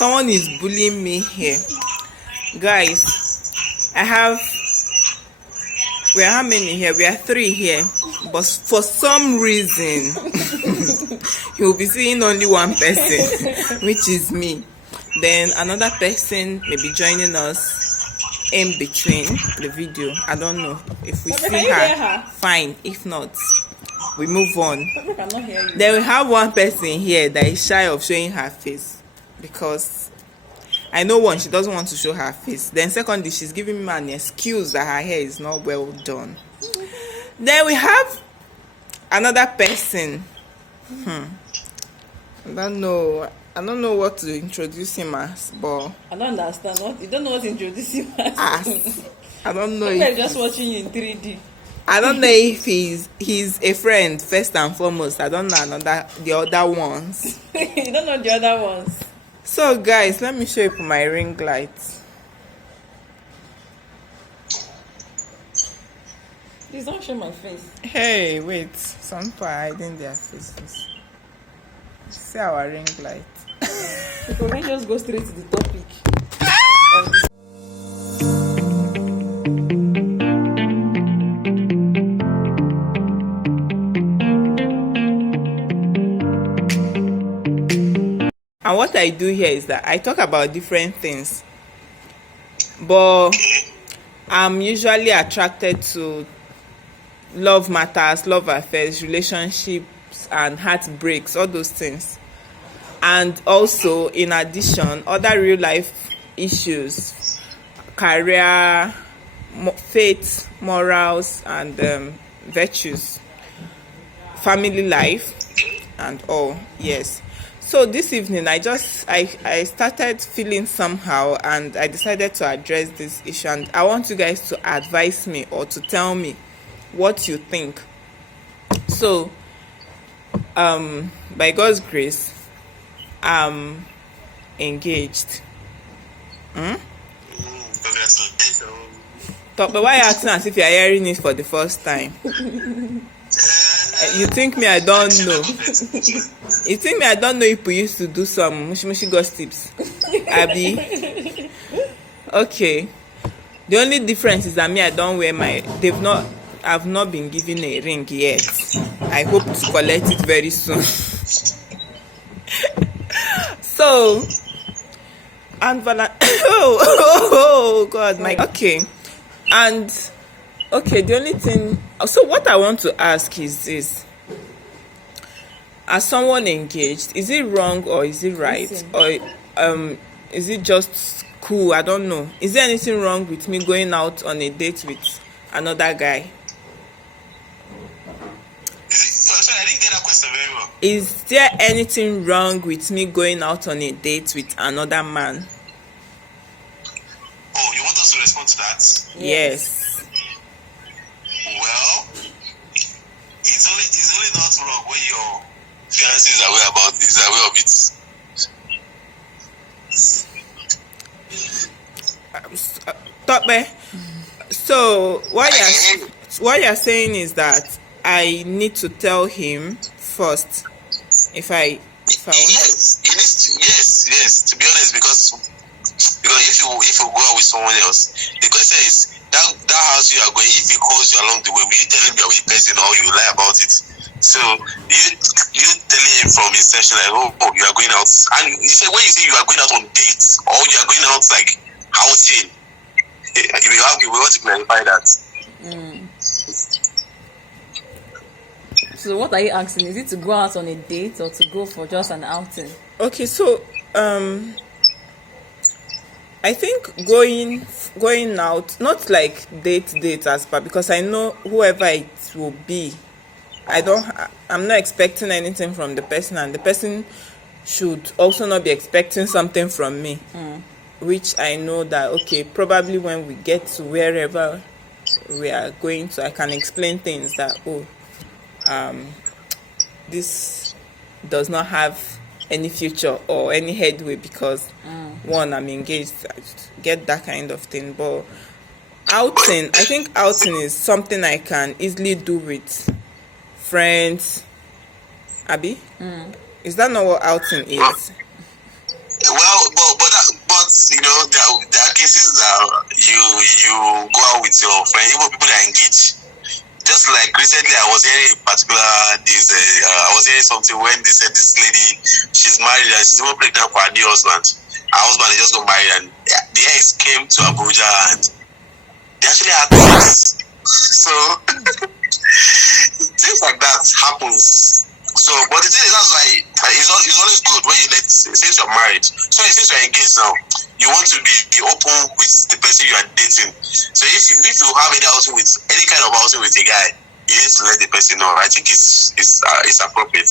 Someone is bullying me here. Guys, we are how many here? We are 3 here. But for some reason, you'll be seeing only one person, which is me. Then another person may be joining us in between the video. I don't know. If we see her, fine. If not, we move on. Then we have one person here that is shy of showing her face, because I know, one, she doesn't want to show her face. Then secondly, she's giving me an excuse that her hair is not well done. Then we have another person. I don't know what to introduce him as, but I don't understand. You don't know what to introduce him as. I don't know. If just watching you in 3D. I don't know if he's a friend first and foremost. I don't know the other ones. You don't know the other ones. So guys, let me show you my ring light. Please don't show my face. Hey, wait. Some people are hiding their faces. See our ring light. So let's just go straight to the topic. And what I do here is that I talk about different things, but I'm usually attracted to love matters, love affairs, relationships, and heartbreaks, all those things. And also, in addition, other real life issues, career, faith, morals, and virtues, family life, and all. Yes. So this evening, I started feeling somehow, and I decided to address this issue. And I want you guys to advise me or to tell me what you think. So, by God's grace, I'm engaged. Congratulations. But why are you acting as if you are hearing it for the first time? You think me I don't know? You think me I don't know if we used to do some mushy gossips? Abby? Okay. The only difference is that me, I don't wear I've not been given a ring yet. I hope to collect it very soon. So, and Valentine, oh God, okay. And okay, the only thing, so what I want to ask is this: as someone engaged, is it wrong or is it right? Or is it just cool? I don't know. Is there anything wrong with me going out on a date with another guy? Sorry, I didn't get that question very well. Is there anything wrong with me going out on a date with another man? Oh, you want us to respond to that? Yes. Well, it's only not wrong when your fiancé is aware of it. Tope, so what you're saying is that I need to tell him first if I want. Yes. To be honest, because if you go out with someone else, the question is that house you are going. If he calls you along the way, will you tell him you are with person or you lie about it? So you telling him from inception like, oh, you are going out, and you say when you say you are going out on dates or you are going out like outing, we want to clarify that. So what are you asking? Is it to go out on a date or to go for just an outing? Okay, so I think going out, not like date as per, because I know whoever it will be, I'm not expecting anything from the person, and the person should also not be expecting something from me. Which I know that, okay, probably when we get to wherever we are going to, I can explain things that, this does not have any future or any headway because one, I'm engaged. I get that kind of thing. But outing, I think outing is something I can easily do with friends. Abby, is that not what outing is? Well, there are cases that you go out with your friend, even people that engage. Just like recently, I was hearing I was hearing something when they said this lady, she's married and she's even pregnant for her new husband. Her husband just got married, and the ex came to Abuja and they actually had kids. So things like that happens. So, but the thing is, that's why it's always good when you since you're married. So since you're engaged now, you want to be open with the person you are dating. So if you have any kind of outing with a guy, you need to let the person know. I think it's appropriate.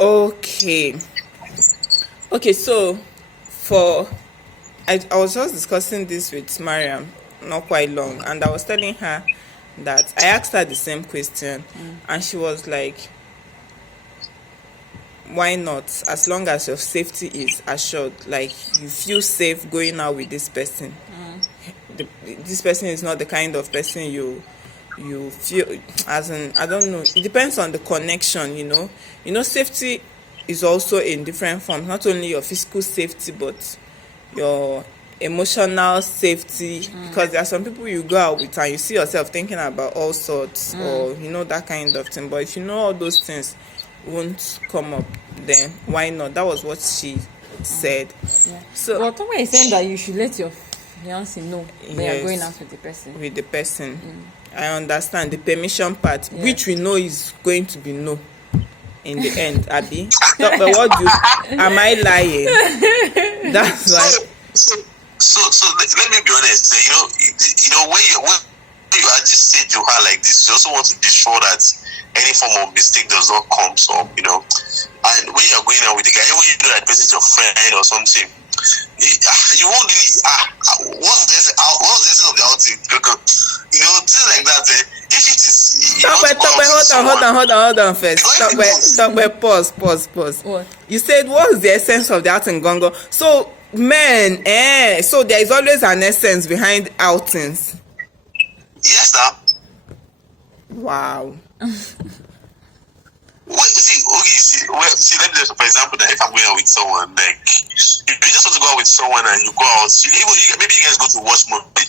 Okay. So I was just discussing this with Mariam not quite long, and I was telling her that I asked her the same question, and she was like, why not, as long as your safety is assured, like you feel safe going out with this person. This person is not the kind of person you feel, as in, I don't know, it depends on the connection. Safety is also in different forms, not only your physical safety but your emotional safety, because there are some people you go out with and you see yourself thinking about all sorts, or that kind of thing. But if you know all those things won't come up, then why not? That was what she said. So but Toma is saying that you should let your fiance know when you're going out with the person. I understand the permission part, which we know is going to be no in the end. Abby, but what am I lying? That's why. So let me be honest. When you at this stage you are like this, you also want to be sure that any form of mistake does not come up. And when you are going out with the guy, even you know that person is your friend or something, you won't really what's the essence of the outing? Things like that. If it is hold on first. Pause. What? You said what's the essence of the outing, Gongo? So men, so there is always an essence behind outings. Yes, sir. Wow. Let me just, for example, that if I'm going out with someone, like, if you just want to go out with someone and you go out, maybe you guys go to watch movie.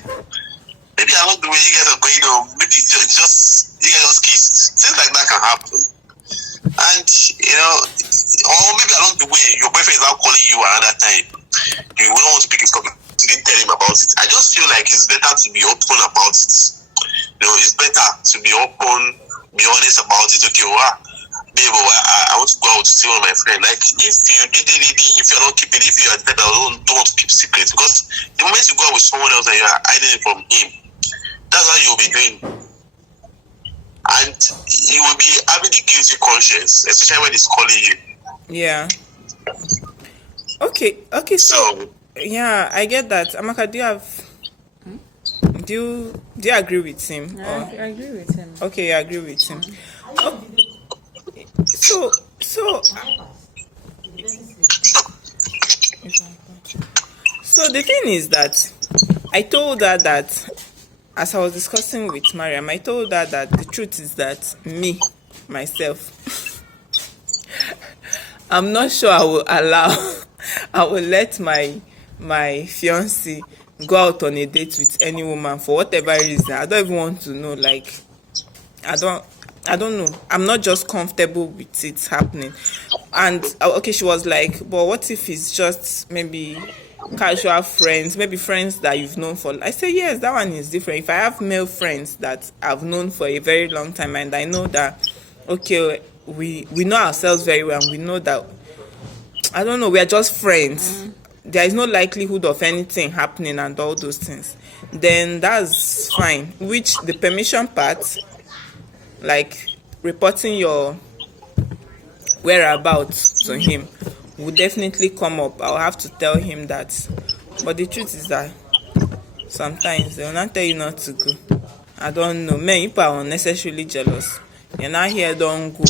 Maybe along the way you guys are going on, maybe you guys just kissed. Things like that can happen. And, or maybe along the way, your boyfriend is now calling you another time. You don't want to pick his call, you didn't tell him about it. I just feel like it's better to be open about it. It's better to be open, be honest about it. Okay, babe, I want to go out to see one of my friends. Like, if you if you're not keeping, if you are that don't want to keep secrets, because the moment you go out with someone else and you are hiding it from him, that's how you'll be doing. And you will be having the guilty conscience, especially when he's calling you. Yeah. Okay. So yeah, I get that. Amaka, do you agree with him? I agree with him. Okay, you agree with him. So the thing is that I told her that, as I was discussing with Mariam, I told her that the truth is that myself, I'm not sure I will let my fiance go out on a date with any woman for whatever reason. I don't even want to know. Like, I don't know. I'm not just comfortable with it happening. And okay, she was like, but what if it's just maybe casual friends, maybe friends that you've known for. I say yes, that one is different. If I have male friends that I've known for a very long time and I know that, okay, we know ourselves very well and we know that, I don't know, we are just friends. There is no likelihood of anything happening and all those things, then that's fine. Which the permission part, like reporting your whereabouts to him, will definitely come up. I'll have to tell him that. But the truth is that sometimes they will not tell you not to go. I don't know. Men, people are unnecessarily jealous. You're not here, don't go.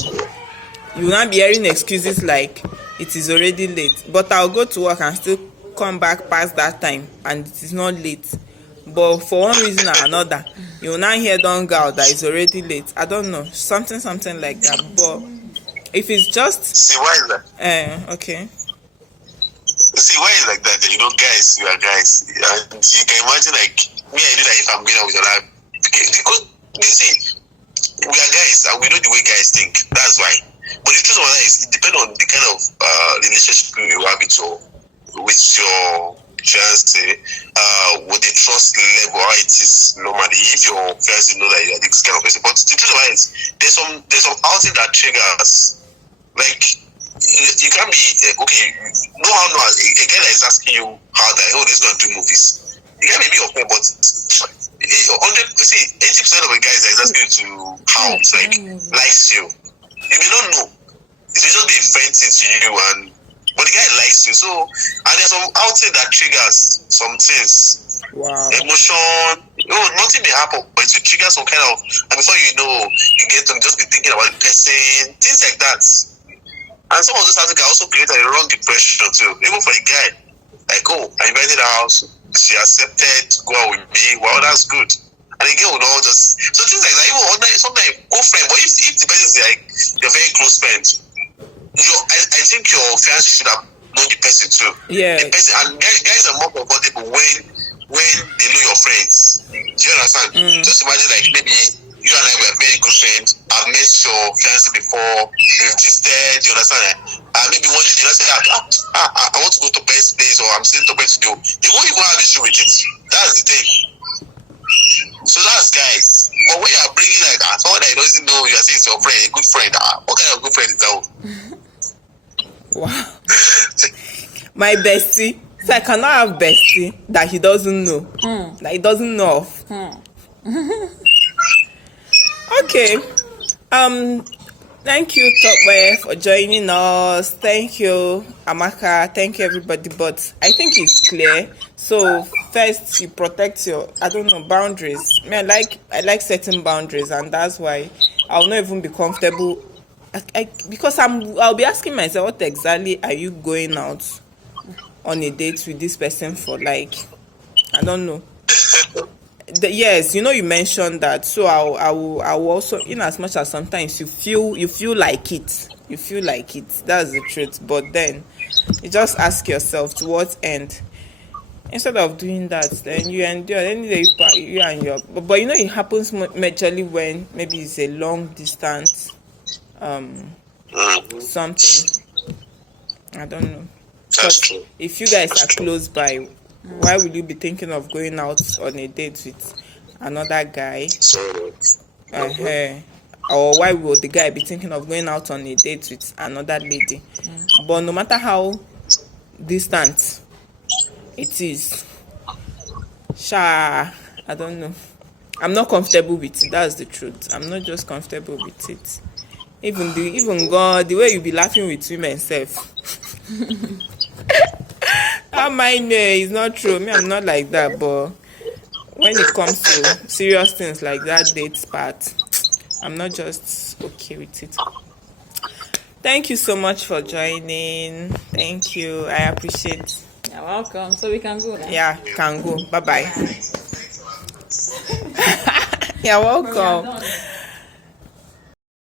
You will not be hearing excuses like it is already late. But I'll go to work and still come back past that time and it is not late. But for one reason or another, you will not hear don't go out that it's already late. I don't know. Something like that. But if it's just see, why is that? okay. See, why is like that? You know, guys, we are guys. And you can imagine, like, me, I know that if I'm going out with your life, because, you see, we are guys and we know the way guys think. That's why. But the truth of it is, it depends on the kind of relationship you have with your fiance, with the trust level, how it is normally. If your fiance know that you are this kind of person. But the truth of it is, there's some outing that triggers, like, you can't be okay. No, how no? A guy that is asking you how that let's go and do movies. You can't be okay, but 80% of the guys that is asking you to house likes you. You may not know. It will just be a friend thing to you, but the guy likes you. So, and there's some outing that triggers some things. Wow. Emotion. Nothing may happen, but it will trigger some kind of. And before you know, you get to just be thinking about the person, things like that. And some of those things can also create a wrong impression too, even for the guy. Like, oh, I invited her house, she accepted to go out with me. Wow, that's good. And the girl would all just so things like that. Even sometimes go friend, but if the person is like your very close friend, I think your fiance should have known the person too. Yeah. The person, and guys are more comfortable when they know your friends. Do you understand? Just imagine like maybe you and I were very good friends. I've met your fiance before, we registered, you understand? And maybe one day you say, I want to go to best place, or I'm saying to best to do. You won't even have issue with it. That's the thing. So that's guys. But when you are bringing like someone that doesn't know, you are saying it's your friend, a good friend. What kind of good friend is that? Wow. My bestie. So I cannot have bestie that he doesn't know. That he doesn't know of. Okay. Thank you, Tokwe, for joining us. Thank you, Amaka. Thank you, everybody. But I think it's clear. So first, you protect your, boundaries. I like setting boundaries, and that's why I'll not even be comfortable. Because I'll be asking myself, what exactly are you going out on a date with this person for? Like, I don't know. Yes, you mentioned that. So I will also, in as much as sometimes you feel like it, that's the truth. But then you just ask yourself, to what end? Instead of doing that, then you endure. Then you and your, but it happens majorly when maybe it's a long distance, something. I don't know. Because if you guys are close by, why will you be thinking of going out on a date with another guy? Or why will the guy be thinking of going out on a date with another lady? But no matter how distant it is, I don't know. I'm not comfortable with it. That's the truth. I'm not just comfortable with it. Even God, the way you be laughing with women self. Mine is not true. Me, I'm not like that. But when it comes to serious things like that date part, I'm not just okay with it. Thank you so much for joining. Thank you. I appreciate. You're welcome. So we can go now. Yeah, can go. Bye bye. You're welcome.